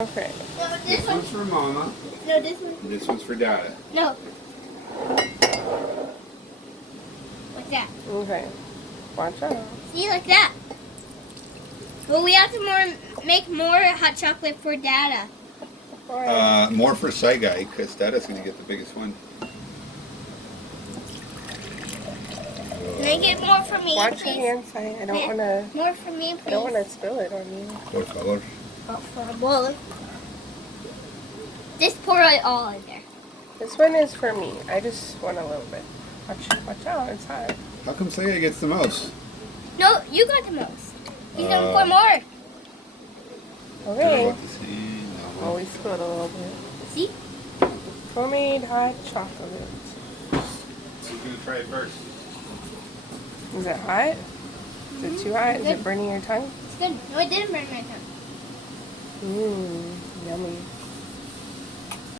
Okay. No, This one's for Mama. No, this one. This one's for Dada. No. Like that. Okay. Watch out. See, like that. Well, we have to make more hot chocolate for Dada. More for Shy Guy, because Dada's going to get the biggest one. Make it more for me, Watch please. your hand, Si. I don't want to. More for me, please. I don't want to spill it on you. Por favor. For a bowl. Just pour it all in there. This one is for me. I just want a little bit. Watch out. It's hot. How come Shy Guy gets the most? No, you got the most. He's gonna pour more. Okay. No. Oh, we spilled a little bit. See? Homemade hot chocolate. Who's going to try it first? Is it hot? Is it too hot? Is it burning your tongue? It's good. No, it didn't burn my tongue. Mmm.